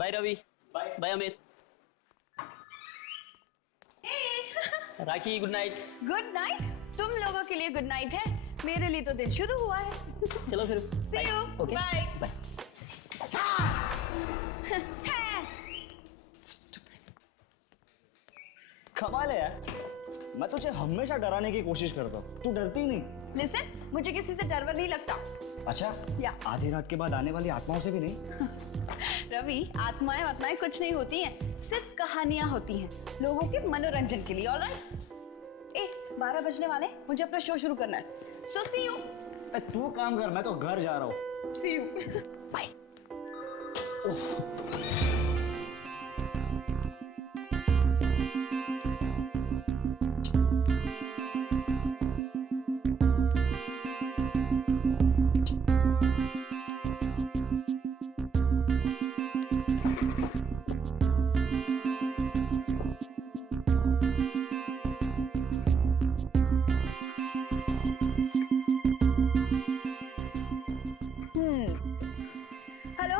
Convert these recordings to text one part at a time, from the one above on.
Bye Ravi. Bye Amit. राखी good night. Good night. तुम लोगों के लिए गुड नाइट है, मेरे लिए तो दिन शुरू हुआ है। चलो फिर। See you. Okay Bye. Bye. कमाल है यार, मैं तुझे हमेशा डराने की कोशिश करता हूँ, तू डरती ही नहीं। लिसन, मुझे किसी से डर नहीं लगता। अच्छा या आधी रात के बाद आने वाली आत्माओं से भी नहीं? रवि, आत्माएं कुछ नहीं होती हैं, सिर्फ कहानियां होती हैं लोगों के मनोरंजन के लिए। ऑलराइट? 12 बजने वाले, मुझे अपना शो शुरू करना है। So see you. तू काम कर, मैं तो घर जा रहा हूँ। See you. Bye.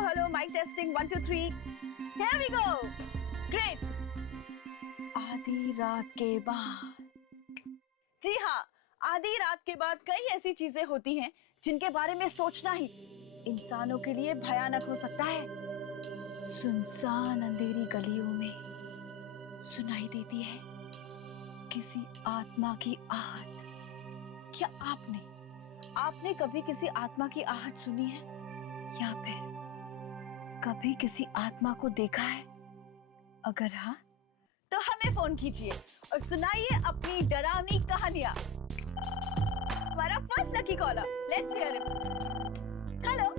Hello, mike testing 1 2 3। Here we go. Great. आधी रात के बाद। जी हाँ, आधी रात के बाद कई ऐसी चीजें होती हैं जिनके बारे में सोचना ही इंसानों के लिए भयानक हो सकता है। सुनसान अंधेरी गलियों में सुनाई देती है किसी आत्मा की आहट। क्या आपने कभी किसी आत्मा की आहट सुनी है, या फिर कभी किसी आत्मा को देखा है? अगर हाँ, तो हमें फोन कीजिए और सुनाइए अपनी डरावनी कहानियां। हमारा first lucky caller, let's hear it. Hello.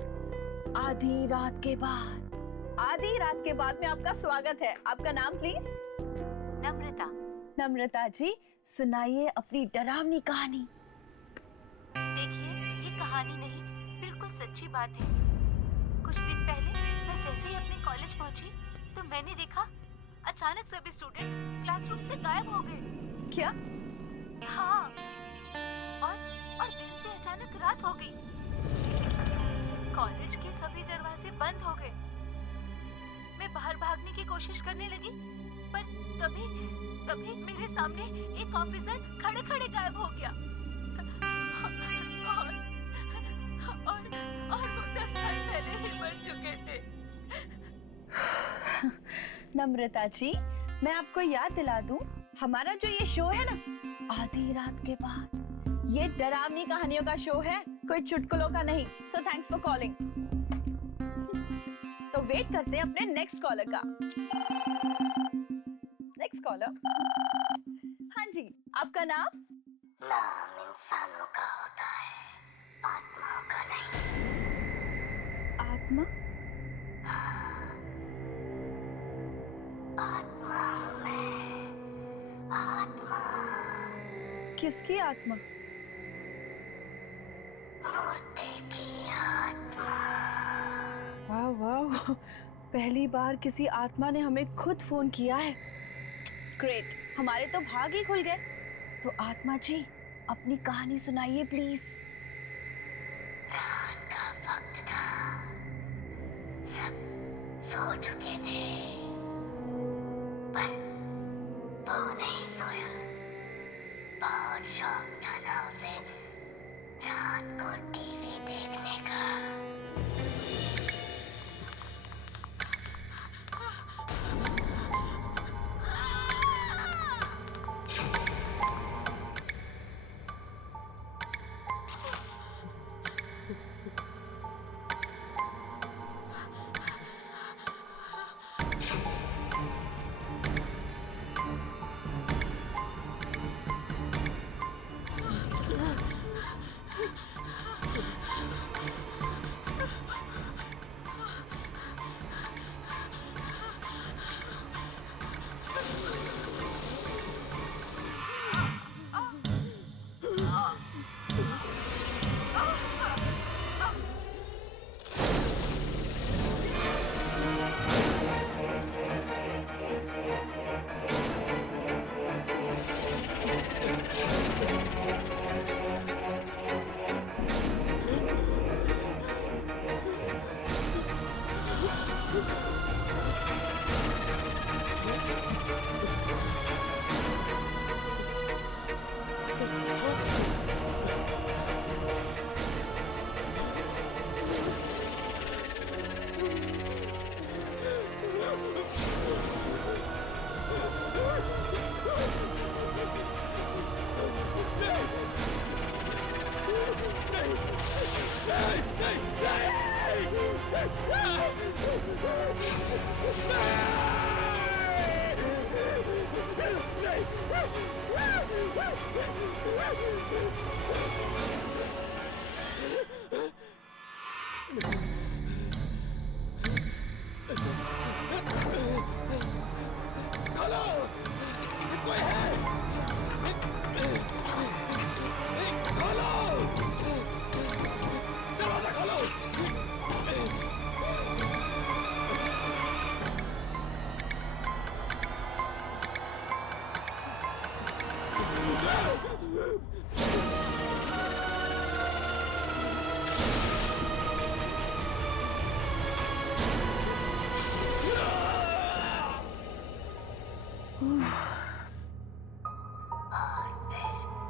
आधी रात के बाद में आपका स्वागत है। आपका नाम प्लीज? नम्रता जी, सुनाइए अपनी डरावनी कहानी। देखिए, ये कहानी नहीं, बिल्कुल सच्ची बात है। कुछ दिन पहले मैं जैसे ही अपने कॉलेज पहुंची तो मैंने देखा अचानक सभी स्टूडेंट्स क्लासरूम से गायब हो गए। क्या? हाँ, और दिन से अचानक रात हो गई। कॉलेज के सभी दरवाजे बंद हो गए। मैं बाहर भागने की कोशिश करने लगी, पर तभी मेरे सामने एक ऑफिसर खड़े गायब हो गया। और वो 10 साल पहले ही मर चुके थे। नम्रता जी, मैं आपको याद दिला दूं, हमारा जो ये शो है ना, आधी रात के बाद, ये डरावनी कहानियों का शो है, कोई चुटकुलों का नहीं। So thanks for calling. तो वेट करते हैं अपने नेक्स्ट कॉलर का। Next collar. हाँ जी, आपका नाम? नाम इंसानों का होता है, आत्माओं का नहीं। आत्मा? आत्मा हूँ मैं, आत्मा। किसकी आत्मा? मूर्ति की आत्मा। वाह, पहली बार किसी आत्मा ने हमें खुद फोन किया है। ग्रेट, हमारे तो भाग ही खुल गए। तो आत्मा जी, अपनी कहानी सुनाइए प्लीज। रात का वक्त था, सब सो चुके थे, पर वो नहीं सोया। बहुत शौक था ना उसे रात को टीवी देखने का।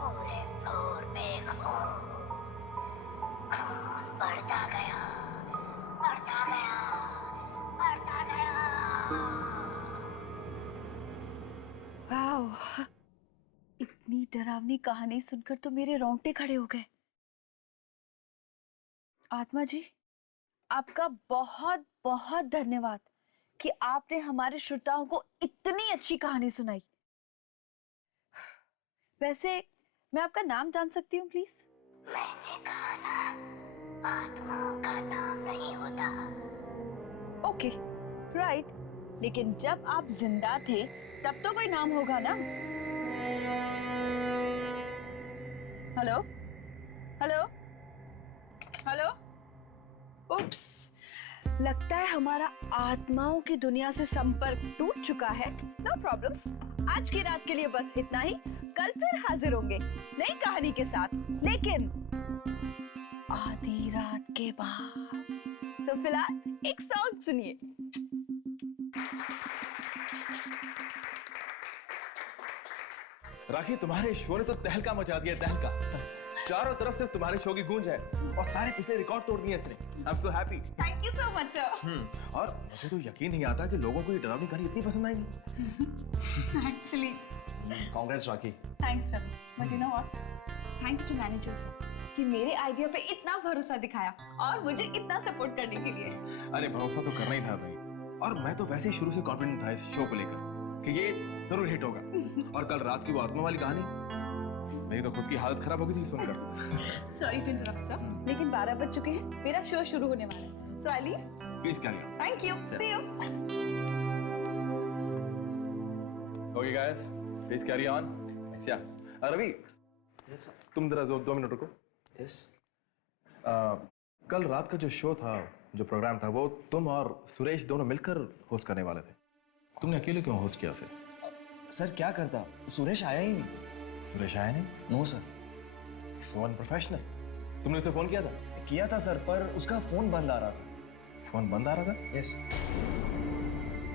पूरे फ्लोर पे खून बढ़ता गया, बढ़ता गया, बढ़ता गया। वाओ, इतनी डरावनी कहानी सुनकर तो मेरे रोंगटे खड़े हो गए। आत्मा जी, आपका बहुत बहुत धन्यवाद कि आपने हमारे श्रोताओं को इतनी अच्छी कहानी सुनाई। वैसे मैं आपका नाम जान सकती हूँ प्लीज? मैंने कहा ना, आत्माओं का नाम नहीं होता। Okay, right. लेकिन जब आप जिंदा थे तब तो कोई नाम होगा ना? Hello hello hello. उप्स, लगता है हमारा आत्माओं की दुनिया से संपर्क टूट चुका है। नो प्रॉब्लम्स, आज की रात के लिए बस इतना ही। कल फिर हाजिर होंगे नई कहानी के साथ, लेकिन आधी रात के बाद। सो फिलहाल एक सॉन्ग सुनिए। राखी, तुम्हारे शो ने तो तहलका मचा दिया, तहलका। चारों तरफ से तुम्हारे शो की गूंज है और सारे पिछले रिकॉर्ड तोड़ दिए इसने। I am so happy. Thank you so much sir. और मुझे तो यकीन नहीं आता कि लोगों को ये डरावनी कहानी इतनी पसंद आएगी। Actually congrats Rakhi. Thanks Ravi, but you know what, thanks to managers कि मेरे आइडिया पे इतना भरोसा दिखाया और मुझे इतना सपोर्ट करने के लिए। अरे भरोसा तो करना ही था भाई, और मैं तो वैसे ही शुरू से कॉन्फिडेंट था इस शो को लेकर कि ये जरूर हिट होगा। और कल रात की वो आत्मा वाली कहानी, मेरी तो खुद की हालत खराब हो गई थी सुनकर। सॉरी टू इंटरप्ट सर, लेकिन 12 बज चुके हैं, मेरा शो शुरू होने वाला है। So I leave. Please carry on. Thank you, see you. Okay guys, please carry on. या रवि, तुम जरा 2 मिनट रुको। कल रात का जो शो था, जो प्रोग्राम था, वो तुम और सुरेश दोनों मिलकर होस्ट करने वाले थे। तुमने अकेले क्यों होस्ट किया सर क्या करता, सुरेश आया ही नहीं। सुरेश आया नहीं? No sir. So unprofessional. तुमने उसे फोन किया था? किया था सर, पर उसका फोन बंद आ रहा था। फोन बंद आ रहा था? यस।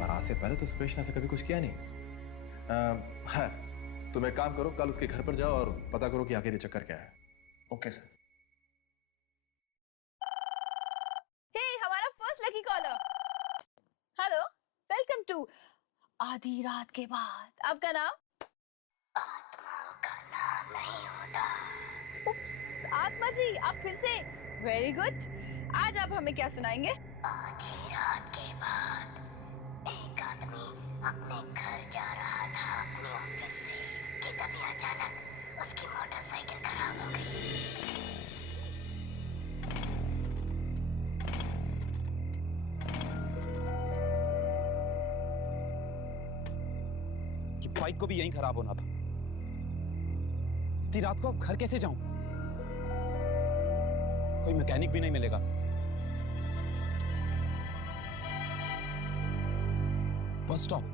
और आज से पहले तो सुरेश ने ऐसा कभी कुछ किया नहीं। हाँ, तुम एक काम करो, कल उसके घर पर जाओ और पता करो कि आखिर ये चक्कर क्या है। Okay sir. हे, हमारा first lucky caller. Hello, welcome to आधी रात के बाद। आपका नाम? आत्माओं का नाम नहीं होता। उप्स, आत्मा जी, आप फिर से। Very good. आज आप हमें क्या सुनाएंगे? आधी रात के बाद एक आदमी अपने घर जा रहा था अपने ऑफिस से कि तभी अचानक उसकी मोटरसाइकिल खराब हो गई। कि बाइक को भी यहीं खराब होना था। इतनी रात को अब घर कैसे जाऊं? कोई मैकेनिक भी नहीं मिलेगा। बस स्टॉप,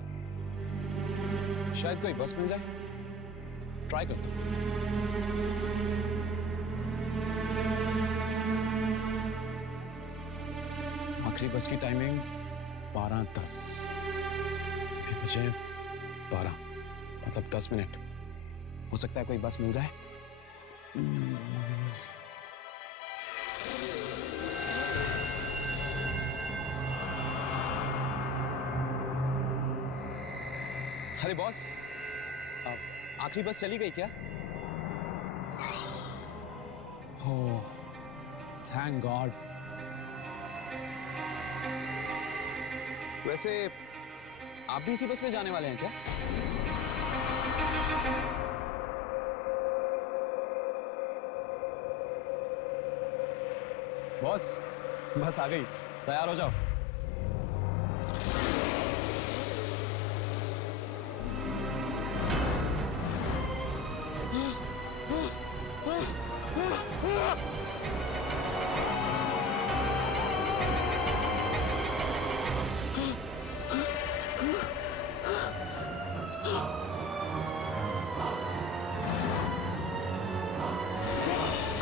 शायद कोई बस मिल जाए। ट्राई करते हैं। आखिरी बस की टाइमिंग 12:10। अभी बजे 12, मतलब 10 मिनट। हो सकता है कोई बस मिल जाए। अरे बॉस, आखिरी बस चली गई क्या? नहीं, हो, थैंक गॉड। वैसे आप भी इसी बस में जाने वाले हैं क्या? बॉस, बस आ गई, तैयार हो जाओ।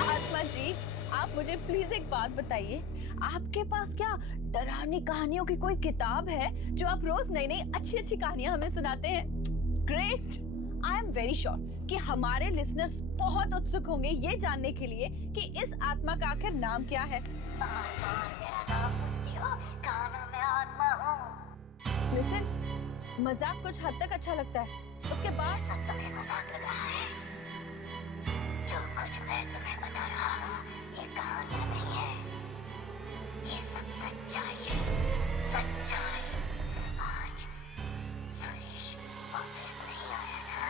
आत्मा जी, आप मुझे प्लीज एक बात बताइए, आपके पास क्या डरावनी कहानियों की कोई किताब है जो आप रोज नई नई अच्छी अच्छी कहानियां हमें सुनाते हैं? Great. I am very sure कि हमारे लिसनर्स बहुत उत्सुक होंगे ये जानने के लिए कि इस आत्मा का आखिर नाम क्या है। बार बार मेरा नाम पूछती हो, कहा ना मैं आत्मा हूँ। लिसन, मजाक कुछ हद तक अच्छा लगता है, उसके बाद सब तुम्हें मजाक लग रहा है। जो कुछ मैं तुम्हें बता रहा हूँ ये कहानियाँ नहीं है, ये सब सच्चाई है, सच्चाई। आज सुरेश ऑफिस नहीं आया ना?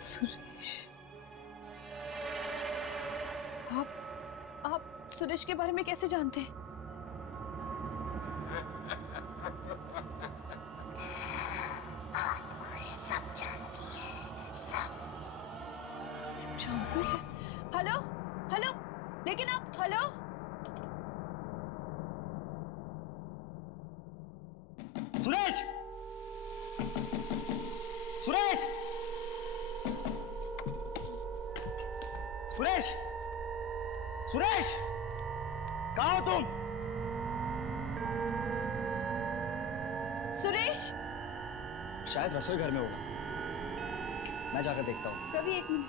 सुरेश, आप सुरेश के बारे में कैसे जानते हैं? आत्माएं सब जानती है, सब। सब जानती है? हेलो हेलो, लेकिन आप हेलो। सुरेश, सुरेश, सुरेश, सुरेश, कहाँ हो तुम? सुरेश। शायद रसोई घर में होगा, मैं जाकर देखता हूँ। रवि एक मिनट,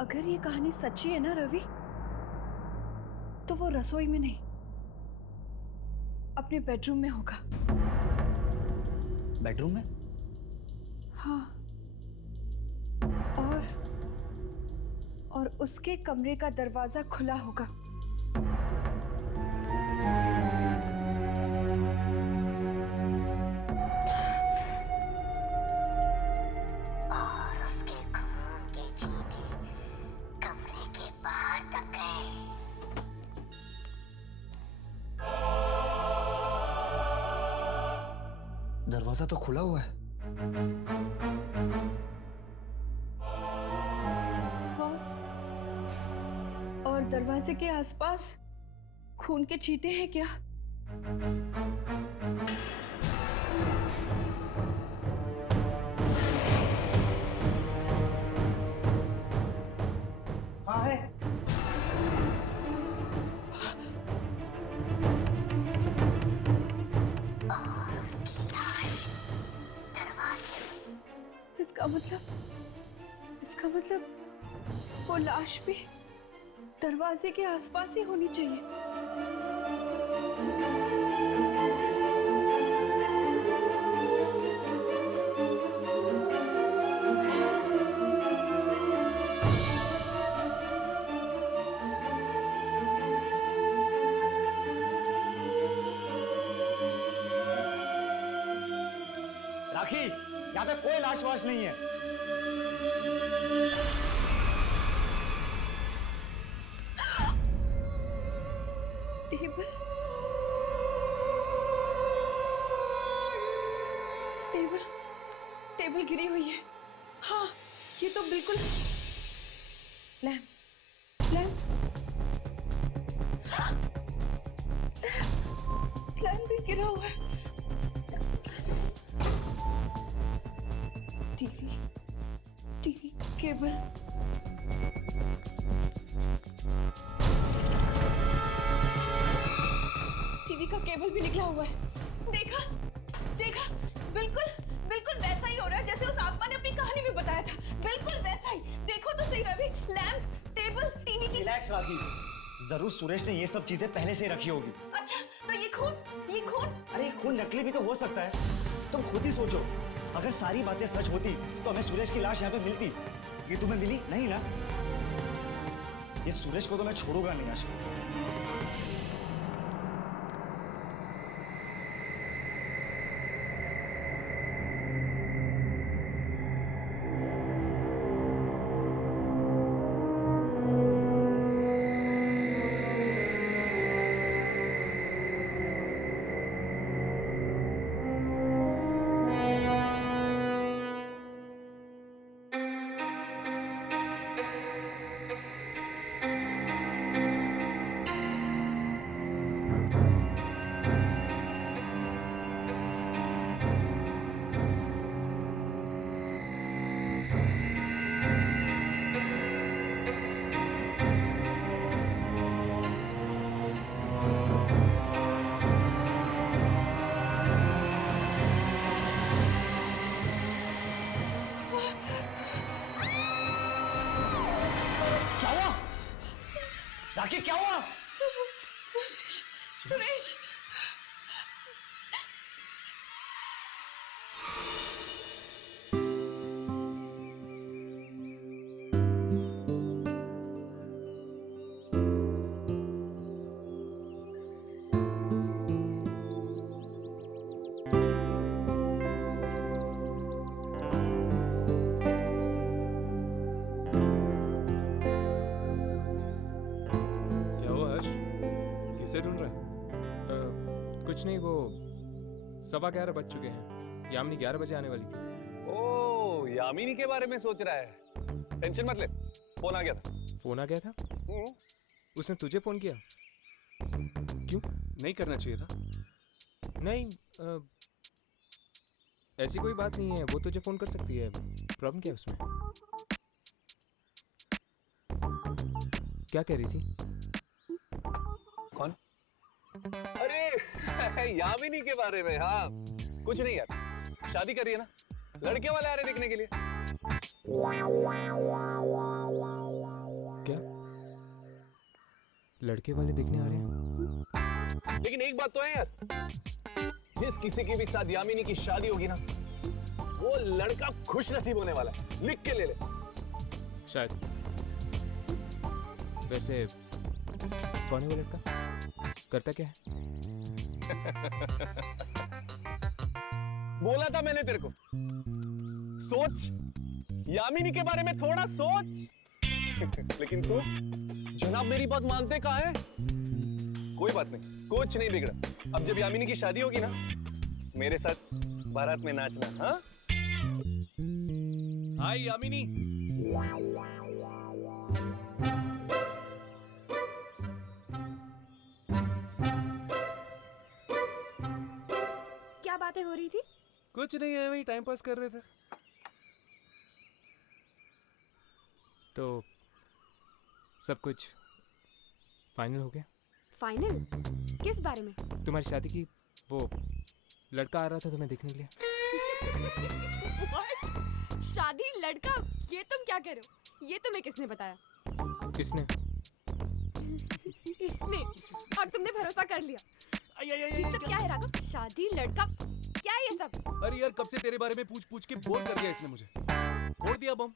अगर ये कहानी सच्ची है ना रवि, तो वो रसोई में नहीं, अपने बेडरूम में होगा। बेडरूम में? हाँ, और उसके कमरे का दरवाजा खुला होगा। और उसके खून के छींटे कमरे के बाहर तक गए। दरवाजा तो खुला हुआ है। हाँ, और दरवाजे के आसपास खून के छींटे हैं क्या? हाँ है। और उसकी लाश दरवाजे। इसका मतलब वो लाश भी दरवाजे के आसपास ही होनी चाहिए। राखी, यहाँ पे कोई लाश वाश नहीं है। टेबल टेबल टेबल गिरी हुई है। हाँ, ये तो बिल्कुल लैम्प लैम्प लैम्प भी गिरा हुआ है। टीवी केबल, टीवी का केबल भी निकला हुआ है। देखा देखा, बिल्कुल बिल्कुल वैसा ही हो रहा है जैसे उस आत्मा ने अपनी कहानी में बताया था। बिल्कुल वैसा ही। देखो तो सही रवि, लैम्प, टेबल, टीवी की। रिलैक्स राखी, जरूर सुरेश ने ये सब चीजें पहले से रखी होगी। अच्छा, तो ये खून? अरे खून नकली भी तो हो सकता है। तुम खुद ही सोचो, अगर सारी बातें सच होती तो हमें सुरेश की लाश यहाँ पे मिलती। ये तुम्हें मिली नहीं ना? इस सुरेश को तो मैं छोड़ूंगा नहीं आशा। राखी क्या हुआ? सुरेश सुरेश किसे ढूंढ रहे हैं? कुछ नहीं, वो 11:15 बज चुके हैं। यामिनी 11 बजे आने वाली थी। ओ, यामिनी के बारे में सोच रहा है। टेंशन मत ले, फोन आ गया था। फोन आ गया था? उसने तुझे फोन किया? क्यों? नहीं करना चाहिए था। नहीं, ऐसी कोई बात नहीं है, वो तुझे फोन कर सकती है। प्रॉब्लम क्या है उसमें? क्या कह रही थी? कौन? अरे यामिनी के बारे में। हाँ, कुछ नहीं यार, शादी कर रही है ना, लड़के वाले आ रहे देखने के लिए। क्या लड़के वाले देखने आ रहे हैं? लेकिन एक बात तो है यार, जिस किसी की भी साथ यामिनी की शादी होगी ना, वो लड़का खुश नसीब होने वाला है। लिख के ले ले। शायद। वैसे कौन है वो लड़का? करता क्या है? बोला था मैंने तेरे को, सोच, यामिनी के बारे में थोड़ा सोच। लेकिन तू जनाब मेरी बात मानते कहाँ है? कोई बात नहीं, कुछ नहीं बिगड़ा। अब जब यामिनी की शादी होगी ना, मेरे साथ बारात में नाचना। हाँ हाय यामिनी। क्या बातें हो रही थी? कुछ नहीं है, वही टाइम पास कर रहे थे। तो सब कुछ फाइनल हो गया? फाइनल? किस बारे में? तुम्हारी शादी की वो लड़का आ रहा था तुम्हें देखने के लिए। What? शादी लड़का? ये तुम क्या कह रहे हो? ये तुम्हें किसने बताया? किसने? इसने। और तुमने भरोसा कर लिया। ये सब क्या है राघव? शादी लड़का क्या है ये सब? अरे यार, कब से तेरे बारे में पूछ पूछ के बोर कर दिया इसने मुझे। फोड़ दिया बम।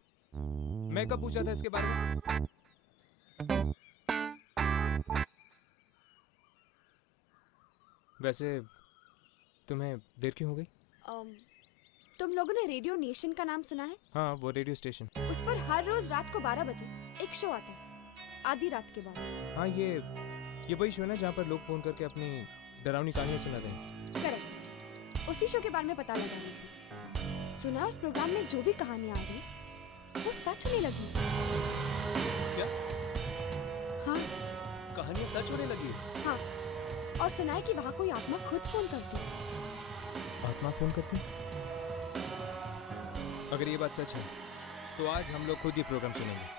मैं कब पूछा था इसके बारे में? वैसे तुम्हें देर क्यों हो गई? तुम लोगों ने रेडियो नेशन का नाम सुना है? हाँ, वो रेडियो स्टेशन। उस पर हर रोज रात को 12 बजे एक शो आता है, आधी रात के बाद। हाँ, ये वही शो है ना जहाँ पर लोग फोन करके अपनी डरावनी कहानियाँ सुनाते हैं। करेक्ट। उसी शो के बारे में पता लगाने थी। सुना उस प्रोग्राम में जो भी कहानियाँ आ रही वो सच होने लगी। क्या? हाँ। कहानियाँ सच होने लगी? हाँ, और सुना है कि वहाँ कोई आत्मा खुद फोन करती है। आत्मा फोन करती? अगर ये बात सच है तो आज हम लोग खुद ये प्रोग्राम सुनेंगे।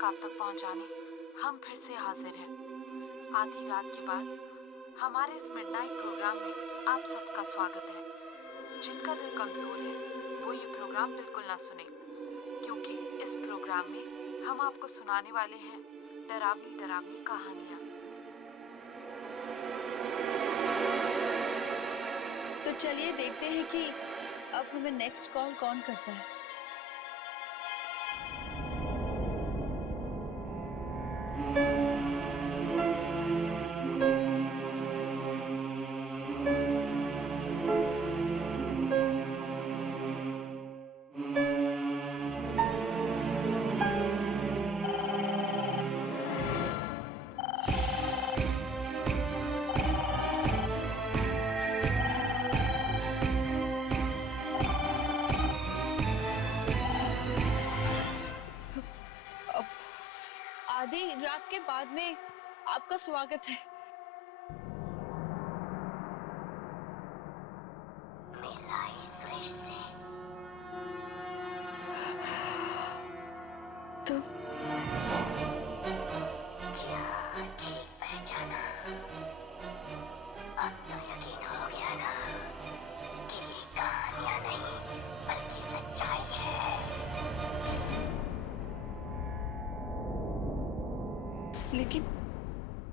तक आप तक पहुंचाने हम फिर से हाजिर हैं। आधी रात के बाद हमारे इस मिडनाइट प्रोग्राम में आप सबका स्वागत है। जिनका दिल कमजोर है वो ये प्रोग्राम बिल्कुल ना सुने, क्योंकि इस प्रोग्राम में हम आपको सुनाने वाले हैं डरावनी डरावनी कहानियाँ। तो चलिए देखते हैं कि अब हमें नेक्स्ट कॉल कौन करता है। आधी रात के बाद में आपका स्वागत है। मिलाई सुरेश से। तुम जी हाँ, ठीक पहचाना। अब तो यकीन हो गया ना कि ये कहानियां नहीं बल्कि सच्चाई है।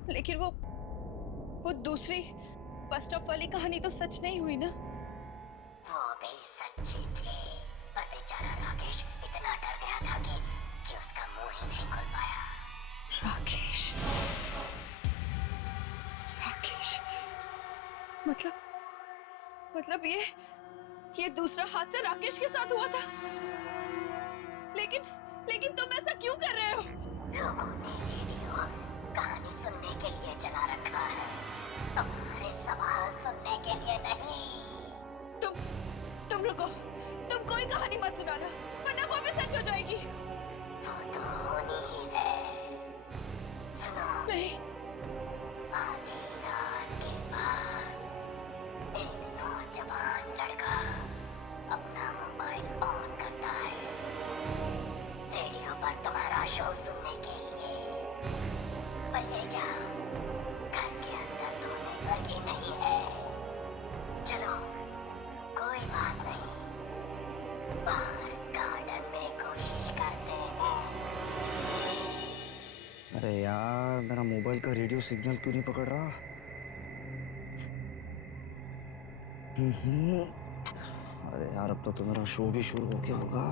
लेकिन वो दूसरी बस स्टॉप वाली कहानी तो सच नहीं हुई ना? वो भी सच्ची थी, पर बेचारा राकेश इतना डर गया था कि उसका मुंह ही नहीं खुल पाया। राकेश मतलब ये दूसरा हादसा राकेश के साथ हुआ था। लेकिन तुम ऐसा क्यों कर रहे हो? लोगों ने रेडियो कहानी सुनने के लिए चला रखा है, तुम्हारे सवाल सुनने के लिए नहीं। तुम रुको, तुम कोई कहानी मत सुनाना, वरना वो भी सच हो जाएगी। वो तो होनी ही है। सुनो। नहीं। आधी रात के बाद एक नौजवान लड़का अपना मोबाइल ऑन करता है रेडियो पर तुम्हारा शो सुनने के लिए। पर ये क्या, घर के अंदर तो नेटवर्क ही नहीं है। चलो कोई बात नहीं, बाहर गार्डन में कोशिश करते हैं। अरे यार, मेरा मोबाइल का रेडियो सिग्नल क्यों नहीं पकड़ रहा? अरे यार, अब तो मेरा शो भी शुरू हो गया होगा।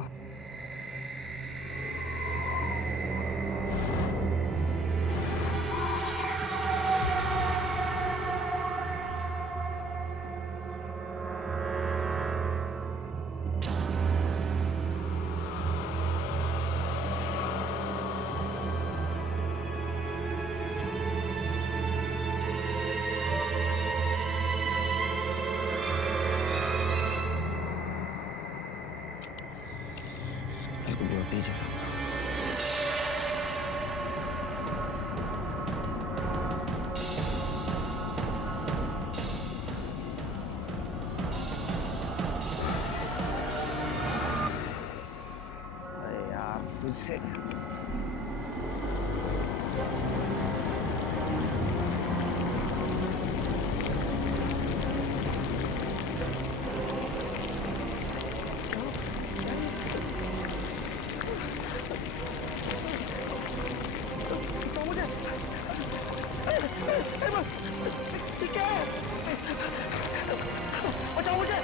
से बचाओ मुझे।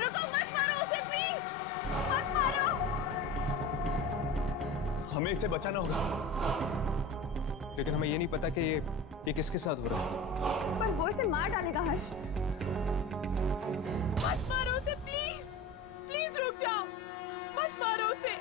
रुको मत मारो उसे, प्लीज मत मारो। हमें इसे बचाना होगा, लेकिन हमें ये नहीं पता कि ये किसके साथ हो रहा है। पर वो इसे मार डालेगा हर्ष। मत मारो उसे, प्लीज प्लीज रुक जाओ, मत मारो उसे।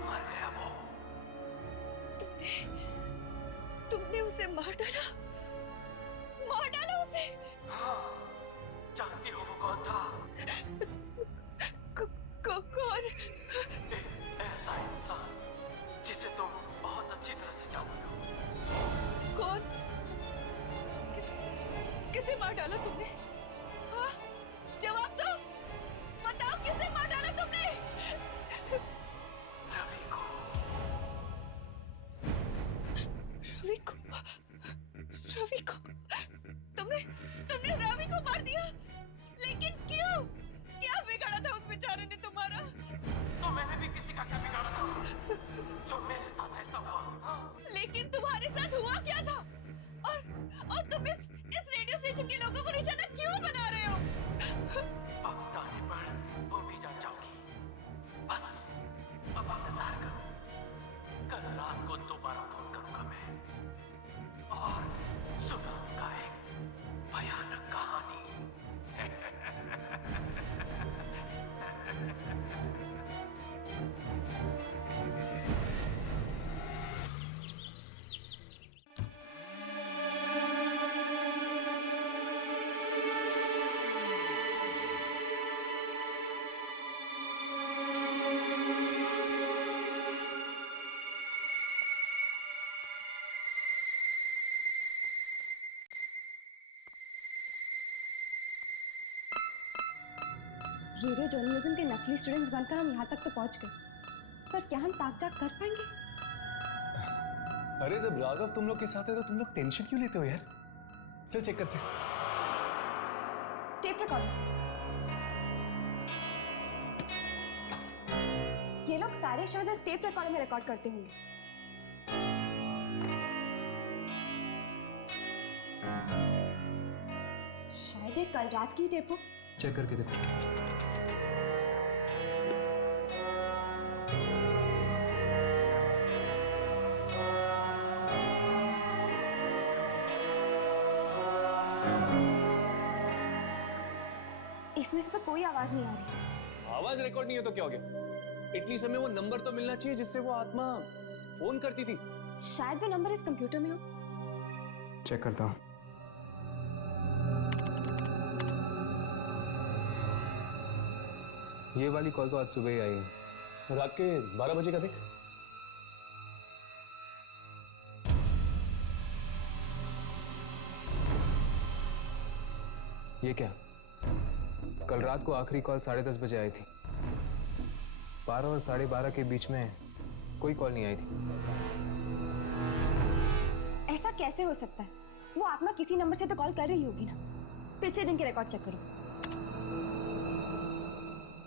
मर गया उसे मार डाला उसे। हाँ, जानती हो वो कौन था? कौन? ऐसा इंसान जिसे तुम बहुत अच्छी तरह से जानती हो। कौन? किसे मार डाला तुमने? हाँ, जवाब दो, बताओ किसे मार डाला तुमने? रवि को। तुमने रवि को मार दिया? लेकिन क्यों? क्या बिगाड़ा था उस बेचारे ने तुम्हारा? तो मैंने भी किसी का क्या बिगाड़ा था जो मेरे साथ ऐसा हुआ? लेकिन तुम्हारे साथ हुआ क्या था? और तुम इस रेडियो स्टेशन के लोगों को निशाना क्यों बना रहे हो? वक्त आने पर वो भी जान जाओगी। बस अब इंतजार करो। कल रात को दोबारा फोन करूंगा मैं और सुनाऊंगा एक भयानक कहानी। रेडियो जर्नलिज्म के नकली स्टूडेंट्स बनकर हम यहाँ तक तो पहुँच गए, पर क्या हम ताक-झाक कर पाएंगे? अरे जब राघव तुम लोग के साथ है तो तुम लोग टेंशन क्यों लेते हो यार? चल चेक करते हैं। Tape recorder. ये लोग सारे शोज इस टेप रिकॉर्डर में रिकॉर्ड करते होंगे। शायद ये कल रात की टेप हो। चेक करके देखो। इसमें से तो कोई आवाज नहीं आ रही। आवाज रिकॉर्ड नहीं हो तो क्या हो गया? एटलीस्ट हमें वो नंबर तो मिलना चाहिए जिससे वो आत्मा फोन करती थी। शायद वो नंबर इस कंप्यूटर में हो। चेक करता हूँ। ये वाली कॉल तो आज सुबह ही आई है। रात के 12 बजे का देख। ये क्या? कल रात को आखिरी कॉल 10:30 बजे आई थी। 12 और 12:30 के बीच में कोई कॉल नहीं आई थी। ऐसा कैसे हो सकता है? वो आत्मा किसी नंबर से तो कॉल कर रही होगी ना। पिछले दिन के रिकॉर्ड चेक करो।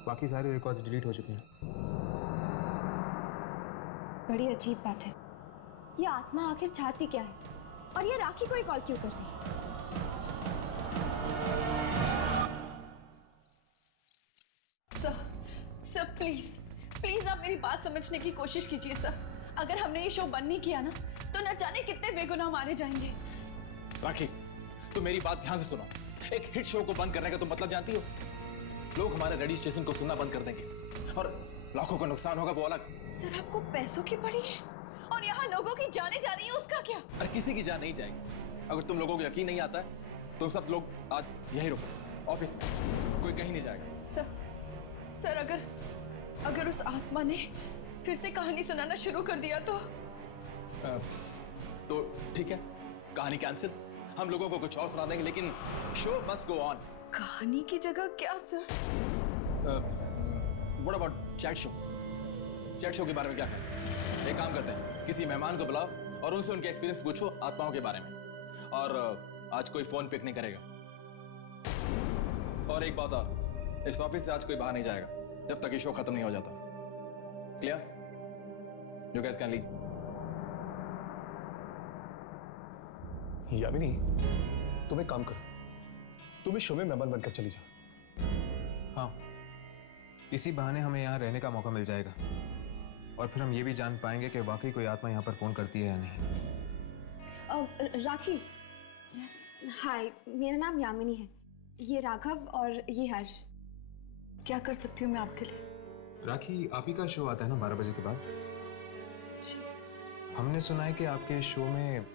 बाकी सारे रिकॉर्ड्स डिलीट हो चुके हैं। बड़ी अजीब बात है। ये आत्मा आखिर चाहती क्या है? और ये राखी को ही कॉल क्यों कर रही है? सर प्लीज आप मेरी बात समझने की कोशिश कीजिए सर। अगर हमने ये शो बंद नहीं किया ना तो न जाने कितने बेगुनाह मारे जाएंगे। राखी, तुम मेरी बात ध्यान से सुनो। एक हिट शो को बंद करने का तुम मतलब जानती हो? लोग हमारे रेडियो स्टेशन को सुनना बंद कर देंगे और लाखों का नुकसान होगा वो अलग। सर आपको पैसों की पड़ी है और यहाँ लोगों की जाने जा रही है, उसका क्या? अरे किसी की जान नहीं जाएगी। अगर तुम लोगों को यकीन नहीं आता है तो सब लोग आज यही रुको ऑफिस में, कोई कहीं नहीं जाएगा। सर अगर उस आत्मा ने फिर से कहानी सुनाना शुरू कर दिया तो ठीक है, कहानी कैंसिल। हम लोगों को कुछ और सुना देंगे, लेकिन शो मस्ट गो ऑन। कहानी की जगह क्या sir? What about chat show? Chat show के बारे में क्या कहते? एक काम करते हैं, किसी मेहमान को बुलाओ और उनसे उनके एक्सपीरियंस पूछो आत्माओं के बारे में। और आज कोई फोन पिक नहीं करेगा। और एक बात और, इस ऑफिस से आज कोई बाहर नहीं जाएगा जब तक ये शो खत्म नहीं हो जाता। Clear? You guys can leave. Yamini, तुम एक काम करो, तुम इस शो में मेहमान बनकर चली जाओ। हाँ, इसी बहाने हमें यहाँ रहने का मौका मिल जाएगा और फिर हम ये भी जान पाएंगे कि वाकई कोई आत्मा यहाँ पर फोन करती है या नहीं। राखी। हाय, मेरा नाम यामिनी है। ये राघव और ये हर्ष। क्या कर सकती हूँ मैं आपके लिए? राखी, आप ही का शो आता है ना 12 बजे के बाद? जी। हमने सुना है कि आपके शो में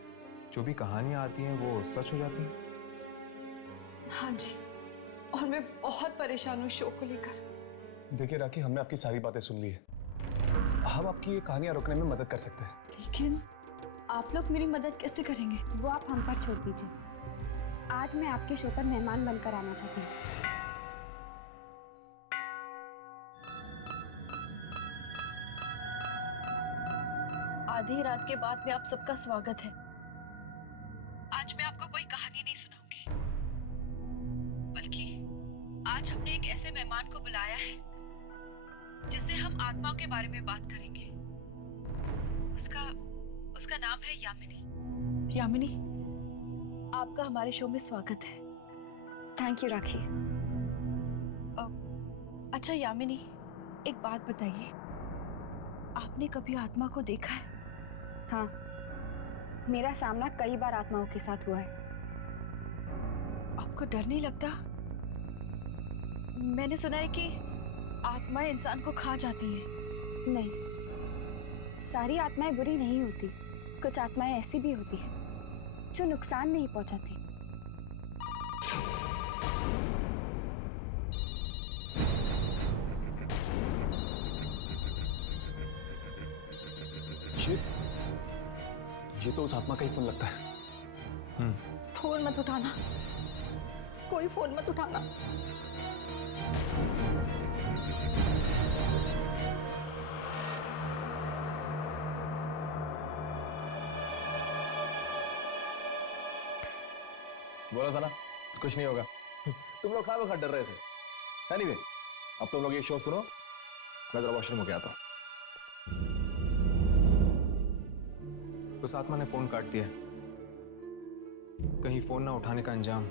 जो भी कहानियां आती हैं वो सच हो जाती हैं? हाँ जी, और मैं बहुत परेशान हूँ शो को लेकर। देखिए राखी, हमने आपकी सारी बातें सुन ली है। हम आपकी ये कहानियां रोकने में मदद कर सकते हैं। लेकिन आप लोग मेरी मदद कैसे करेंगे? वो आप हम पर छोड़ दीजिए। आज मैं आपके शो पर मेहमान बनकर आना चाहती हूँ। आधी रात के बाद में आप सबका स्वागत है। आज मैं आपको कोई कहानी नहीं सुनाऊंगी, बल्कि आज हमने एक ऐसे मेहमान को बुलाया है जिससे हम आत्माओं के बारे में बात करेंगे। उसका नाम है यामिनी। यामिनी, आपका हमारे शो में स्वागत है। थैंक यू राखी। अच्छा यामिनी, एक बात बताइए, आपने कभी आत्मा को देखा है? हाँ, मेरा सामना कई बार आत्माओं के साथ हुआ है। आपको डर नहीं लगता? मैंने सुना है कि आत्माएं इंसान को खा जाती हैं। नहीं, सारी आत्माएं बुरी नहीं होती। कुछ आत्माएं ऐसी भी होती हैं जो नुकसान नहीं पहुंचाती। ये तो उस आत्मा का ही फोन लगता है। फोन मत उठाना, कोई फोन मत उठाना। बोला था ना कुछ नहीं होगा। तुम लोग खा डर रहे थे। एनीवे, अब तुम लोग एक शो सुनो, मैं जरा वॉशरूम होके आता हूँ। उस आत्मा ने फोन काट दिया। कहीं फोन ना उठाने का अंजाम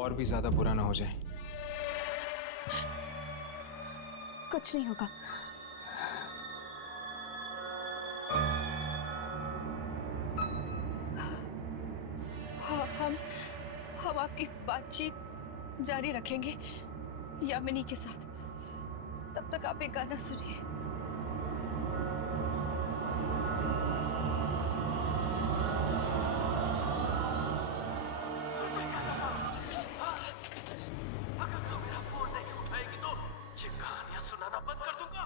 और भी ज्यादा बुरा ना हो जाए। कुछ नहीं होगा। हम आपकी बातचीत जारी रखेंगे यामिनी के साथ। तब तक आप एक गाना सुनिए। अगर तू मेरा फोन नहीं उठाएगी तो ये कहानियां सुनाना बंद कर दूंगा।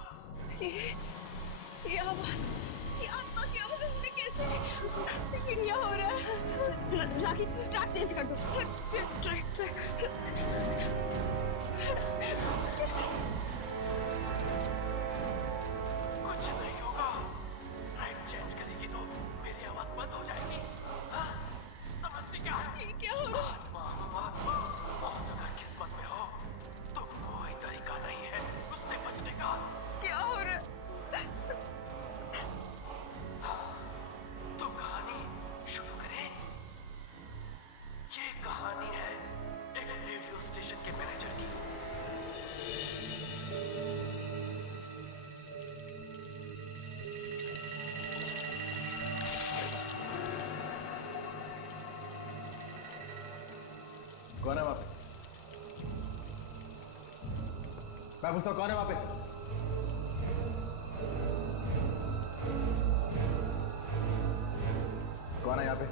ये आवाज, ये आत्मा की आवाज इसमें कैसे? लेकिन क्या हो रहा है? राखी, ट्रैक चेंज कर दो। ट्रैक। कुछ नहीं होगा। ट्रैक चेंज करेगी तो मेरी आवाज बंद हो जाएगी। हाँ? समझती क्या है? ये क्या हो रहा है? आत्मा मौत अगर किस्मत में हो तो कोई तरीका नहीं है उससे बचने का। क्या हो रहा है? तो कहानी शुरू करें। ये कहानी है एक रेडियो स्टेशन के मैनेजर की। कौन है वहां पे? मैं पूछता हूं कौन है वहां पे? कौन है यहाँ पे?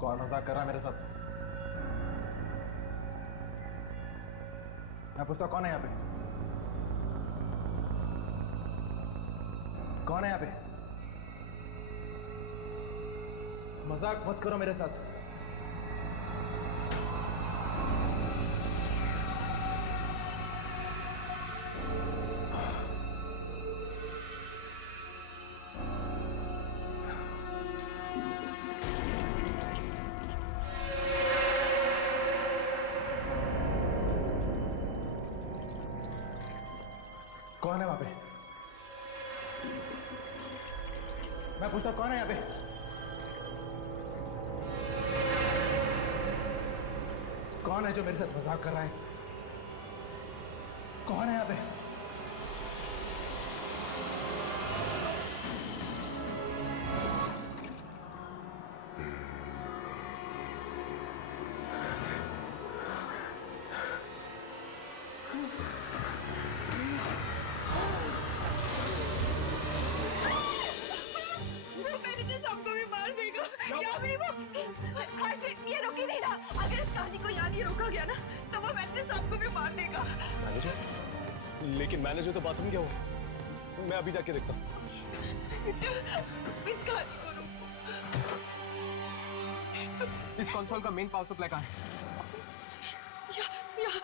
कौन मजाक कर रहा है मेरे साथ? मैं पूछता हूं कौन है यहाँ पे? कौन है यहाँ पे? मजाक मत करो मेरे साथ। कौन है वहां पे? मैं पूछता कौन है यहाँ पे? कौन है जो मेरे साथ मजाक कर रहा है? कौन है यहाँ पे? आदि को यहाँ नहीं रोका गया ना तो वो मैनेजर साहब को भी मार देगा। मैनेजर? लेकिन मैनेजर तो बाथरूम गया हो। मैं अभी जाके देखता हूँ। इसका आदि को रोको। इस कंसोल का मेन पावर सप्लाई कहाँ है? यहाँ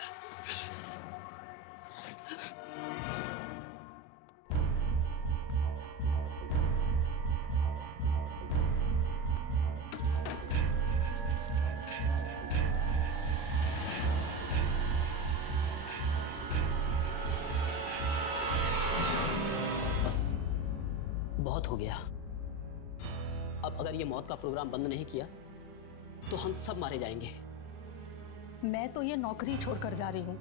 बस बहुत हो गया। अब अगर ये मौत का प्रोग्राम बंद नहीं किया तो हम सब मारे जाएंगे। मैं तो ये नौकरी छोड़कर जा रही हूँ।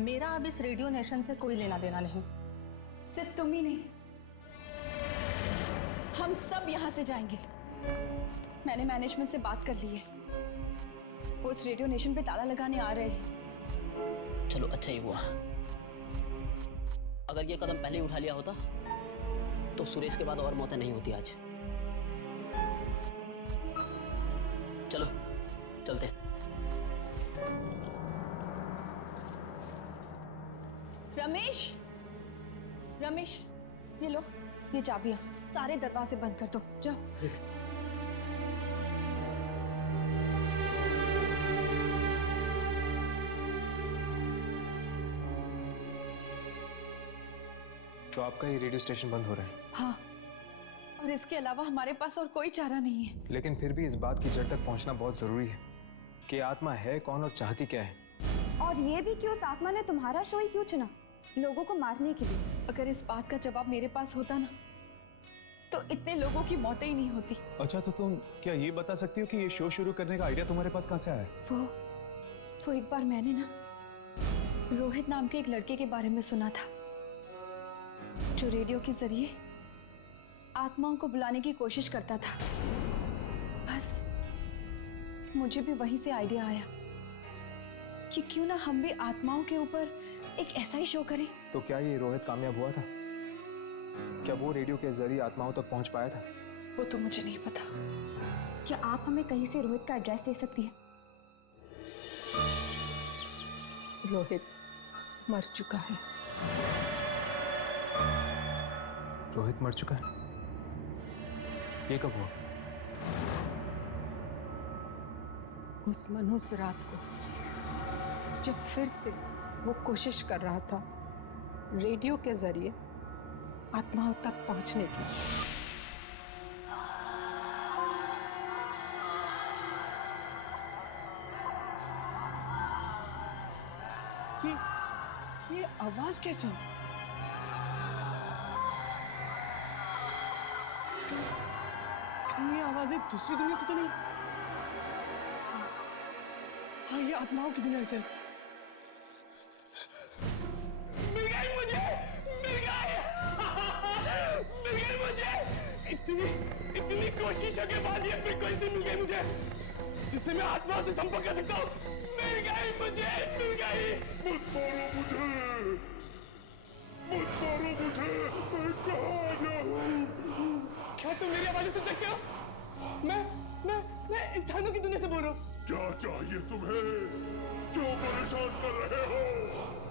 मेरा अब इस रेडियो नेशन से कोई लेना देना नहीं। सिर्फ तुम ही नहीं, हम सब यहाँ से जाएंगे। मैंने मैनेजमेंट से बात कर ली है, वो इस रेडियो नेशन पे ताला लगाने आ रहे हैं। चलो अच्छा ही हुआ। अगर ये कदम पहले ही उठा लिया होता तो सुरेश के बाद और मौतें नहीं होती आज। चलो चलते। रमेश, रमेश ये लो, ये चाबियां, सारे दरवाजे बंद कर दो, जाओ। तो आपका ये रेडियो स्टेशन बंद हो रहा है? हाँ, और इसके अलावा हमारे पास और कोई चारा नहीं है। लेकिन फिर भी इस बात की जड़ तक पहुंचना बहुत जरूरी है कि आत्मा है कौन और चाहती क्या है। और ये भी कि उस आत्मा ने तुम्हारा शो ही क्यों चुना, लोगों को मारने के लिए? अगर इस बात का जवाब मेरे पास होता ना तो इतने लोगों की मौतें ही नहीं होती। अच्छा, तो तुम क्या ये बता सकती हो कि ये शो शुरू करने का आइडिया तुम्हारे पास कहाँ से आया? वो एक बार मैंने ना रोहित नाम के एक लड़के के बारे में सुना था जो रेडियो के जरिए आत्माओं को बुलाने की कोशिश करता था। बस मुझे भी वहीं से आइडिया आया कि क्यों ना हम भी आत्माओं के ऊपर एक ऐसा ही शो करें। तो क्या ये रोहित कामयाब हुआ था? क्या वो रेडियो के जरिए आत्माओं तक पहुंच पाया था? वो तो मुझे नहीं पता। क्या आप हमें कहीं से रोहित का एड्रेस दे सकती हैं? रोहित मर चुका है। रोहित मर चुका है? ये कब हुआ? उस मनहूस रात को जब फिर से वो कोशिश कर रहा था रेडियो के जरिए आत्माओं तक पहुंचने की। ये आवाज कैसी? ये आवाजें दूसरी दुनिया से तो नहीं? हाँ, ये आत्माओं की दुनिया से। मिल गई मुझे, मिल गई, मिल गई मुझे। इतनी कोशिशों के बाद ये फ्रीक्वेंसी मिल गई मुझे जिससे मैं आत्मा से संपर्क कर सकता हूँ। मिल गई मुझे, मिल गई। मत मारो मुझे, मत मारो मुझे, मैं कहाँ जाऊँ? क्या तुम मेरी आवाज़ सुन सकते हो? मैं इंसानों की दुनिया से बोल रहा हूँ। क्या चाहिए तुम्हें? क्यों परेशान कर रहे हो?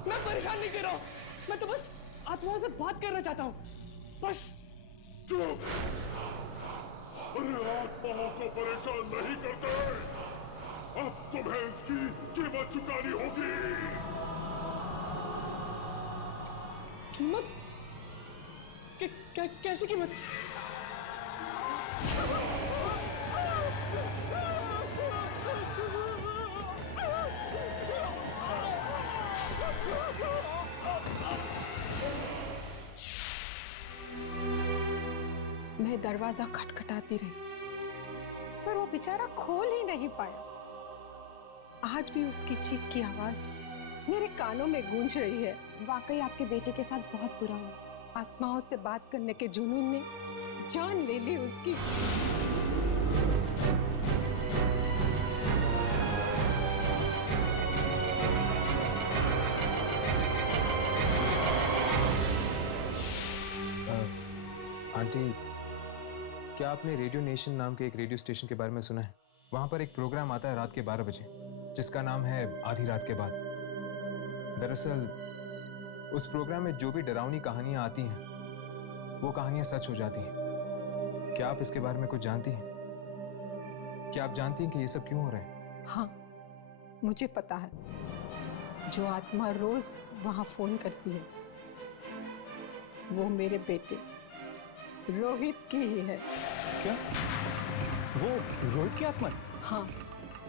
मैं परेशान नहीं कर रहा हूँ, मैं तो बस आत्माओं से बात करना चाहता हूँ, बस। चुप! अरे आत्माओं को परेशान नहीं करते। अब तुम्हें इसकी कीमत चुकानी होगी। कीमत? कैसी कीमत? मैं दरवाजा खटखटाती रही पर वो बेचारा खोल ही नहीं पाया। आज भी उसकी चीख की आवाज मेरे कानों में गूंज रही है। वाकई आपके बेटे के साथ बहुत बुरा हुआ। आत्माओं से बात करने के जुनून ने जान ले ली उसकी। आंटी, क्या आपने रेडियो नेशन नाम के एक रेडियो स्टेशन के बारे में सुना है? वहाँ पर एक प्रोग्राम आता है रात के 12 बजे जिसका नाम है आधी रात के बाद। दरअसल उस प्रोग्राम में जो भी डरावनी कहानियां आती हैं वो कहानियां सच हो जाती हैं। क्या आप इसके बारे में कुछ जानती हैं? क्या आप जानती हैं कि ये सब क्यों हो रहा है? हाँ, मुझे पता है। जो आत्मा रोज वहां फोन करती है वो मेरे बेटे रोहित की ही है। क्या वो रोहित की आत्मा है? हाँ,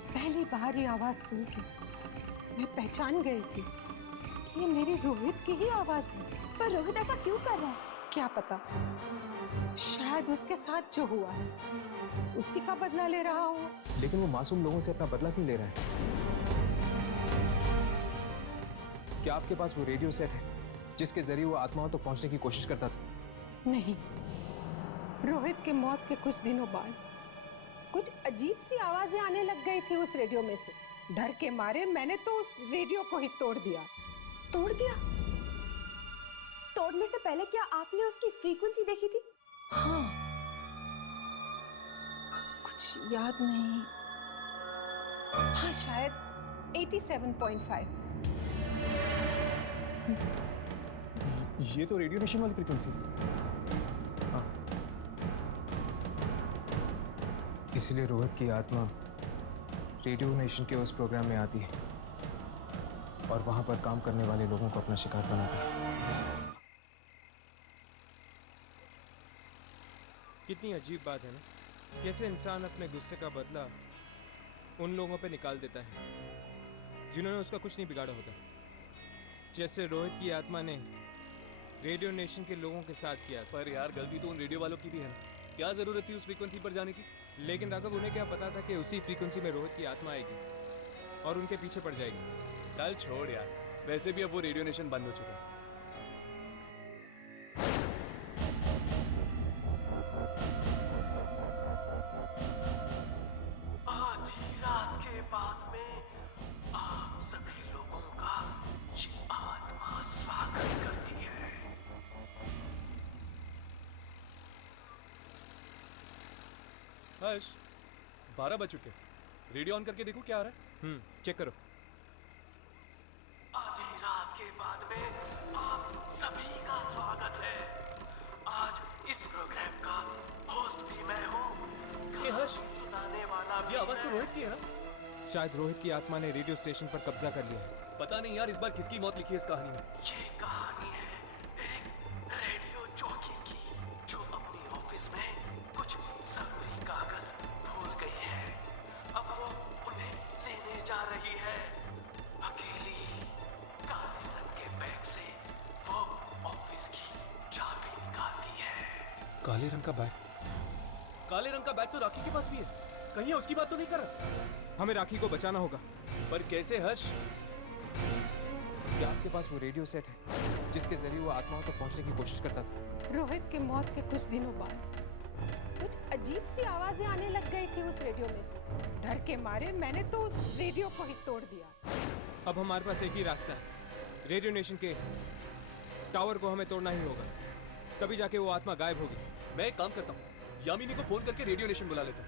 पहली बार ये आवाज सुन के मैं पहचान गई थी कि ये मेरी रोहित की ही आवाज है। पर रोहित ऐसा क्यों कर रहा है? क्या पता, शायद उसके साथ जो हुआ है उसी का बदला ले रहा हो। लेकिन वो मासूम लोगों से अपना बदला क्यों ले रहा है? क्या आपके पास वो रेडियो सेट है जिसके जरिए वो आत्माओं तक पहुंचने की कोशिश करता था? नहीं, रोहित के मौत के कुछ दिनों बाद कुछ अजीब सी आवाजें आने लग गई थी उस रेडियो में से। डर के मारे मैंने तो उस रेडियो को ही तोड़ दिया। तोड़ दिया? तोड़ने से पहले क्या आपने उसकी फ्रीक्वेंसी देखी थी? हाँ, कुछ याद नहीं। हाँ, शायद 87.5। ये तो रेडियो नेशन वाली फ्रीक्वेंसी है। इसीलिए रोहित की आत्मा रेडियो नेशन के उस प्रोग्राम में आती है और वहां पर काम करने वाले लोगों को अपना शिकार बनाती है। कितनी अजीब बात है ना, कैसे इंसान अपने गुस्से का बदला उन लोगों पे निकाल देता है जिन्होंने उसका कुछ नहीं बिगाड़ा होता। जैसे रोहित की आत्मा ने रेडियो नेशन के लोगों के साथ किया। पर यार गलती तो उन रेडियो वालों की भी है ना, क्या जरूरत थी उस फ्रीक्वेंसी पर जाने की? लेकिन राघव, उन्हें क्या पता था कि उसी फ्रीक्वेंसी में रोहित की आत्मा आएगी और उनके पीछे पड़ जाएगी। चल छोड़ यार, वैसे भी अब वो रेडियो नेशन बंद हो चुका है। आधी रात के बाद में आप सभी लोगों का ये आत्मा स्वागत करती है। हर्ष, 12 बज चुके। रेडियो ऑन करके देखो क्या आ रहा है। चेक करो। आधी रात के बाद में आप सभी का स्वागत है। आज इस प्रोग्राम का होस्ट भी मैं हूँ। हर्ष, सुनाने वाला ये आवाज तो रोहित की है ना? शायद रोहित की आत्मा ने रेडियो स्टेशन पर कब्जा कर लिया है। पता नहीं यार, इस बार किसकी मौत लिखी है इस कहानी में? ये कहानी है एक रेडियो जॉकी की जो अपने ऑफिस में कुछ जरूरी कागज भूल गई है। अब वो उन्हें लेने जा रही है। अकेली काले रंग के बैग से वो ऑफिस की चाबी निकालती है। काले रंग का बैग? काले रंग का बैग तो राखी के पास भी है। कहीं उसकी बात तो नहीं कर रहा? हमें राखी को बचाना होगा। पर कैसे हर्ष? क्या आपके पास वो रेडियो सेट है जिसके जरिए वो आत्माओं तक पहुंचने की कोशिश करता था? रोहित के मौत के कुछ दिनों बाद कुछ अजीब सी आवाजें आने लग गई थी उस रेडियो में से। डर के मारे मैंने तो उस रेडियो को ही तोड़ दिया। अब हमारे पास एक ही रास्ता है। रेडियो नेशन के टावर को हमें तोड़ना ही होगा, तभी जाके वो आत्मा गायब होगी। मैं एक काम करता हूँ, यामिनी को फोन करके रेडियो नेशन बुला लेता हूँ।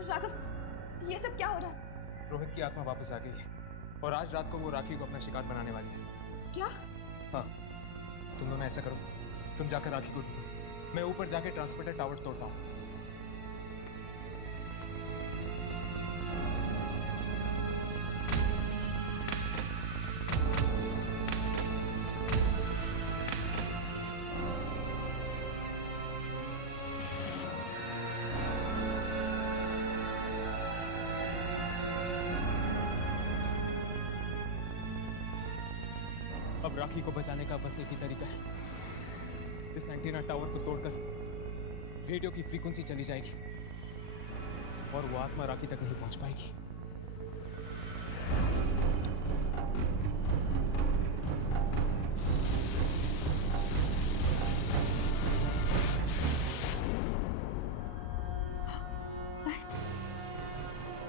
राघव, ये सब क्या हो रहा है? रोहित की आत्मा वापस आ गई है और आज रात को वो राखी को अपना शिकार बनाने वाली है। क्या? हाँ, तुम दोनों ऐसा करो, तुम जाकर राखी को ढूंढो, मैं ऊपर जाके ट्रांसमीटर टावर तोड़ता हूँ। अब राखी को बचाने का बस एक ही तरीका है, इस एंटीना टावर को तोड़कर रेडियो की फ्रीक्वेंसी चली जाएगी और वो आत्मा राखी तक नहीं पहुंच पाएगी।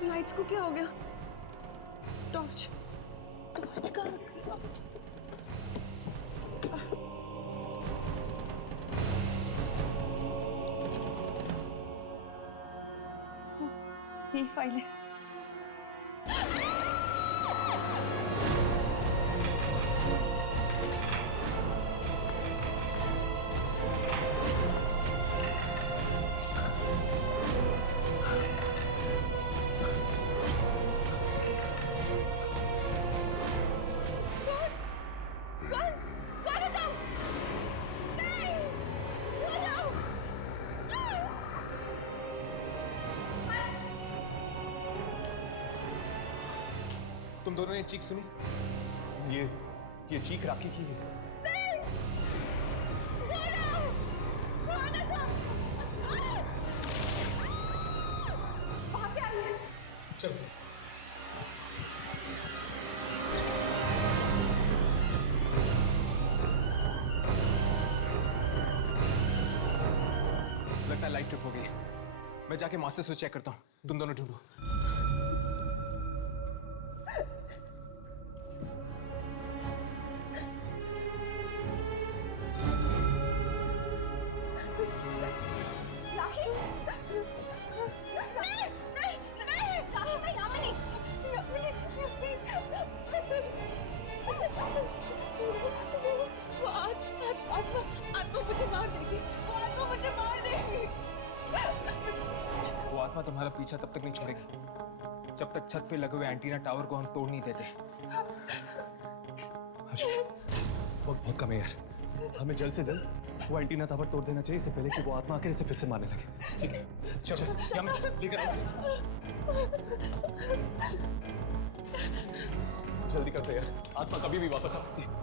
लाइट्स को क्या हो गया? टॉर्च कहाँ रख दिया? ये फाइल है। तुम दोनों ने चीख सुनी? ये चीख राखी की है। चलो। लगता है लाइट ट्रिप हो गई है। मैं जाके मास्टर स्विच चेक करता हूँ, तुम दोनों ढूंढो। आत्मा तुम्हारा पीछा तब तक नहीं छोड़ेगी जब तक छत पे लगे हुए एंटीना टावर को हम तोड़ नहीं देते। वक्त बहुत कम है यार, हमें जल्द से जल्द वो एंटीना टावर तोड़ देना चाहिए, इससे पहले कि वो आत्मा आकर इसे फिर से मारने लगे। ठीक है, चलो क्या मैं लेकर आऊं? जल्दी करते यार, आत्मा कभी भी वापस आ सकती है।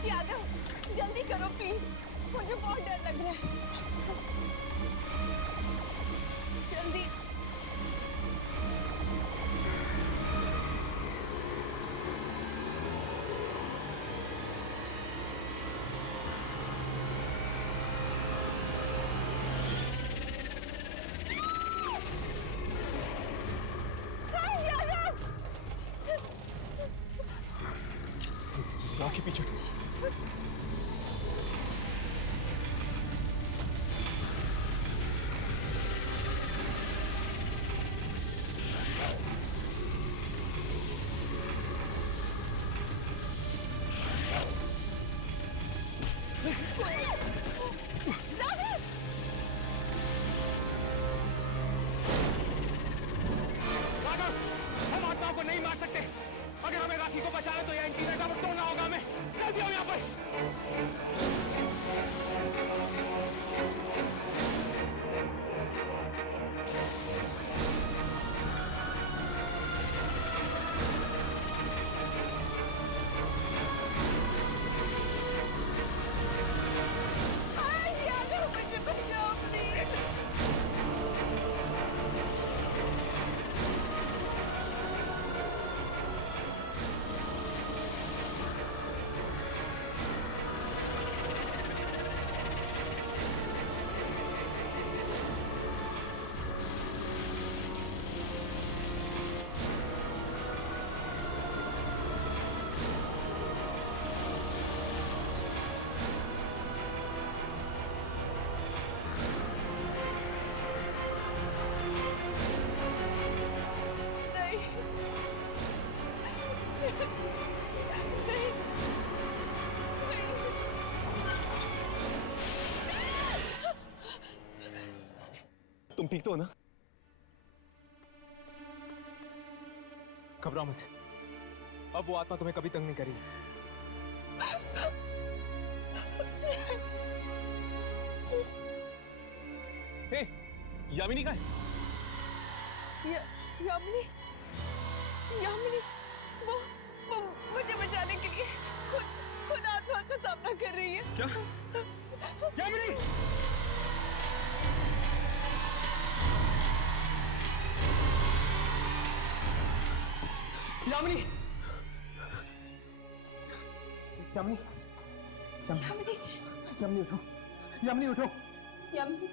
यादव, जल्दी करो प्लीज, मुझे बहुत डर लग रहा है। जल्दी। राखी पीछे। हम आत्माओं को नहीं मार सकते। अगर हमें राखी को बचाना तो यह एंटीना टावर तोड़ना होगा। हमें जल्दी आओ यहाँ पर। तुम ठीक तो हो ना? घबराओ मत, अब वो आत्मा तुम्हें कभी तंग नहीं करेगी। हे, यामिनी कहाँ है? यामिनी, यामिनी, वो मुझे बचाने के लिए खुद आत्मा का सामना कर रही है। क्या? यामिनी! यामिनी! यामिनी! यामिनी, यामिनी उठो! यामिनी उठो! यामिनी,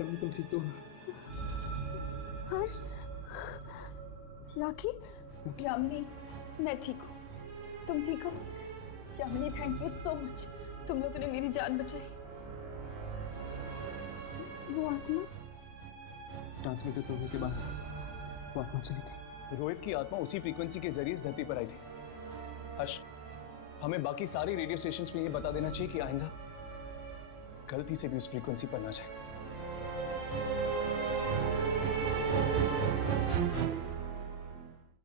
यामिनी तुम ठीक तो हो? हर्ष, राखी, यामिनी, मैं ठीक हूँ। तुम ठीक हो? Yamini, thank you so much. तुम लोगों ने मेरी जान बचाई। वो आत्मा ट्रांसमीटर तोड़ने के बाद वो आत्मा चली गई। रोहित की आत्मा उसी फ्रीक्वेंसी के जरिए इस धरती पर आई थी। हर्ष, हमें बाकी सारे रेडियो स्टेशंस में ये बता देना चाहिए कि आइंदा गलती से भी उस फ्रीक्वेंसी पर ना जाए।